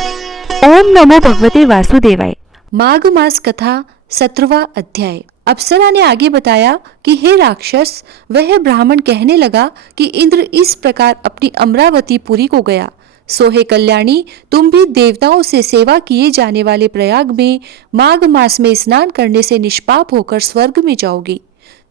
ओम नमो भगवते वासुदेवाय। माघ मास कथा 17वां अध्याय। अप्सरा ने आगे बताया कि हे राक्षस, वह ब्राह्मण कहने लगा कि इंद्र इस प्रकार अपनी अमरावती पुरी को गया। सो हे कल्याणी, तुम भी देवताओं से सेवा किए जाने वाले प्रयाग में माघ मास में स्नान करने से निष्पाप होकर स्वर्ग में जाओगी।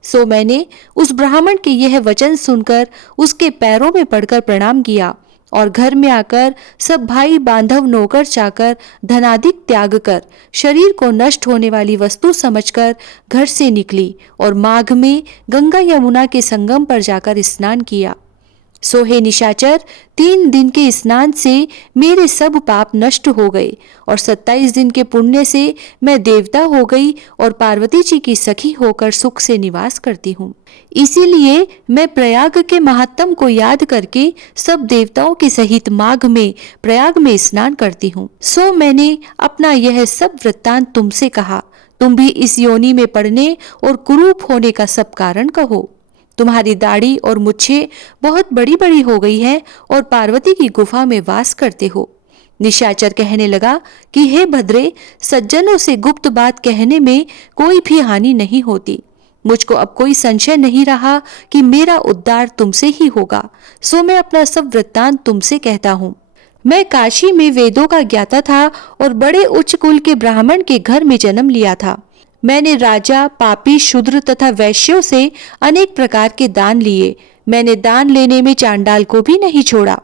सो मैंने उस ब्राह्मण के यह वचन सुनकर उसके पैरों में पड़कर प्रणाम किया और घर में आकर सब भाई बांधव नौकर चाकर धनाधिक त्याग कर शरीर को नष्ट होने वाली वस्तु समझकर घर से निकली और माघ में गंगा यमुना के संगम पर जाकर स्नान किया। सो हे निशाचर, 3 दिन के स्नान से मेरे सब पाप नष्ट हो गए और 27 दिन के पुण्य से मैं देवता हो गई और पार्वती जी की सखी होकर सुख से निवास करती हूँ। इसीलिए मैं प्रयाग के महात्म को याद करके सब देवताओं के सहित माघ में प्रयाग में स्नान करती हूँ। सो मैंने अपना यह सब वृत्तांत तुमसे कहा। तुम भी इस योनि में पड़ने और कुरूप होने का सब कारण कहो। तुम्हारी दाढ़ी और मुच्छें बहुत बड़ी बड़ी हो गई है और पार्वती की गुफा में वास करते हो। निशाचर कहने लगा कि हे भद्रे, सज्जनों से गुप्त बात कहने में कोई भी हानि नहीं होती। मुझको अब कोई संशय नहीं रहा कि मेरा उद्धार तुमसे ही होगा। सो मैं अपना सब वृत्तांत तुमसे कहता हूँ। मैं काशी में वेदों का ज्ञाता था और बड़े उच्च कुल के ब्राह्मण के घर में जन्म लिया था। मैंने राजा, पापी, शूद्र तथा वैश्यों से अनेक प्रकार के दान लिए। मैंने दान लेने में चांडाल को भी नहीं छोड़ा।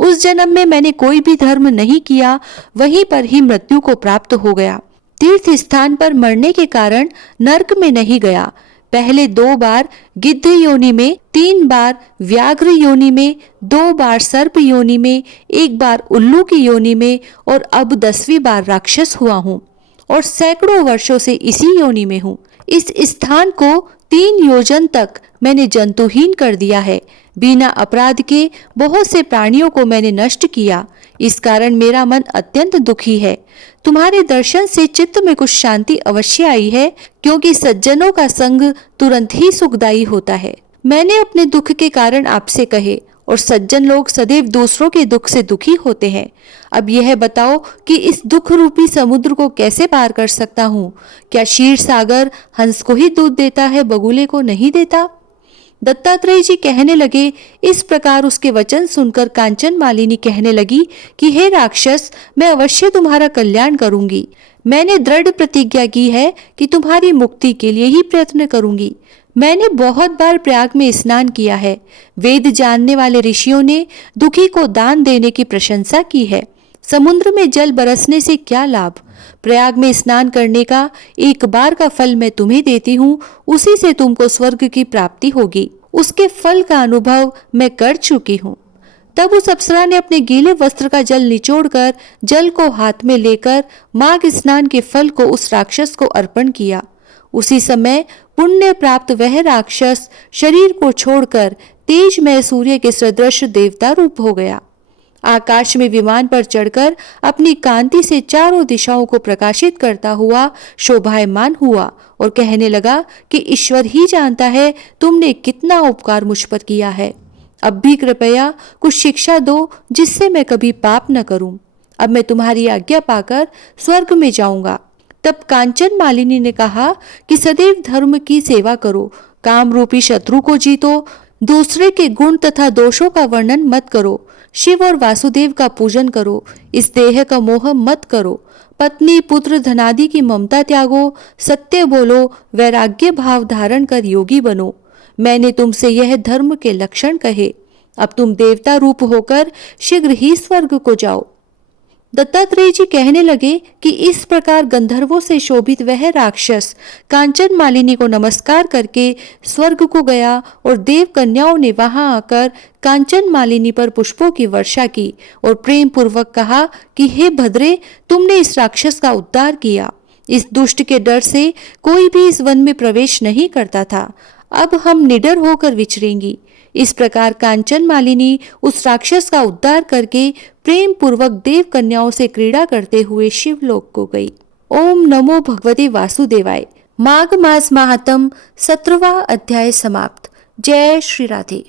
उस जन्म में मैंने कोई भी धर्म नहीं किया, वहीं पर ही मृत्यु को प्राप्त हो गया। तीर्थ स्थान पर मरने के कारण नरक में नहीं गया। पहले 2 बार गिद्ध योनि में, 3 बार व्याघ्र योनि में, 2 बार सर्प योनि में, 1 बार उल्लू की योनि में और अब 10वीं बार राक्षस हुआ हूँ और सैकड़ों वर्षों से इसी योनि में हूँ। इस स्थान को 3 योजन तक मैंने जंतुहीन कर दिया है। बिना अपराध के बहुत से प्राणियों को मैंने नष्ट किया। इस कारण मेरा मन अत्यंत दुखी है। तुम्हारे दर्शन से चित्त में कुछ शांति अवश्य आई है, क्योंकि सज्जनों का संग तुरंत ही सुखदायी होता है। मैंने अपने दुख के कारण आपसे कहे और सज्जन लोग सदैव दूसरों के दुख से दुखी होते हैं। अब यह बताओ कि इस दुख रूपी समुद्र को कैसे पार कर सकता हूँ? क्या क्षीर सागर हंस को ही दूध देता है, बगुले को नहीं देता? दत्तात्रेय जी कहने लगे। इस प्रकार उसके वचन सुनकर कांचन मालिनी कहने लगी कि हे राक्षस, मैं अवश्य तुम्हारा कल्याण करूंगी। मैंने दृढ़ प्रतिज्ञा की है कि तुम्हारी मुक्ति के लिए ही प्रयत्न करूंगी। मैंने बहुत बार प्रयाग में स्नान किया है। वेद जानने वाले ऋषियों ने दुखी को दान देने की प्रशंसा की है। समुद्र में जल बरसने से क्या लाभ? प्रयाग में स्नान करने का 1 बार का फल मैं तुम्हें देती हूँ, उसी से तुमको स्वर्ग की प्राप्ति होगी। उसके फल का अनुभव मैं कर चुकी हूँ। तब उस अप्सरा ने अपने गीले वस्त्र का जल निचोड़कर जल को हाथ में लेकर माघ स्नान के फल को उस राक्षस को अर्पण किया। उसी समय पुण्य प्राप्त वह राक्षस शरीर को छोड़कर तेजमय सूर्य के सदृश देवता रूप हो गया। आकाश में विमान पर चढ़कर अपनी कांति से चारों दिशाओं को प्रकाशित करता हुआ शोभायमान हुआ और कहने लगा कि ईश्वर ही जानता है तुमने कितना उपकार मुझ पर किया है। अब भी कृपया कुछ शिक्षा दो जिससे मैं कभी पाप न करूं। अब मैं तुम्हारी आज्ञा पाकर स्वर्ग में जाऊंगा। तब कांचन मालिनी ने कहा कि सदैव धर्म की सेवा करो, काम रूपी शत्रु को जीतो, दूसरे के गुण तथा दोषों का वर्णन मत करो, शिव और वासुदेव का पूजन करो, इस देह का मोह मत करो, पत्नी पुत्र धनादि की ममता त्यागो, सत्य बोलो, वैराग्य भाव धारण कर योगी बनो। मैंने तुमसे यह धर्म के लक्षण कहे। अब तुम देवता रूप होकर शीघ्र ही स्वर्ग को जाओ। दत्तात्रेय जी कहने लगे कि इस प्रकार गंधर्वों से शोभित वह राक्षस कांचन मालिनी को नमस्कार करके स्वर्ग को गया और देव कन्याओं ने वहां आकर कांचन मालिनी पर पुष्पों की वर्षा की और प्रेम पूर्वक कहा कि हे भद्रे, तुमने इस राक्षस का उद्धार किया। इस दुष्ट के डर से कोई भी इस वन में प्रवेश नहीं करता था। अब हम निडर होकर विचरेंगी। इस प्रकार कांचन मालिनी उस राक्षस का उद्धार करके प्रेम पूर्वक देव कन्याओं से क्रीड़ा करते हुए शिवलोक को गई। ओम नमो भगवते वासुदेवाय। माघ मास महात्म 17वां अध्याय समाप्त। जय श्री राधे।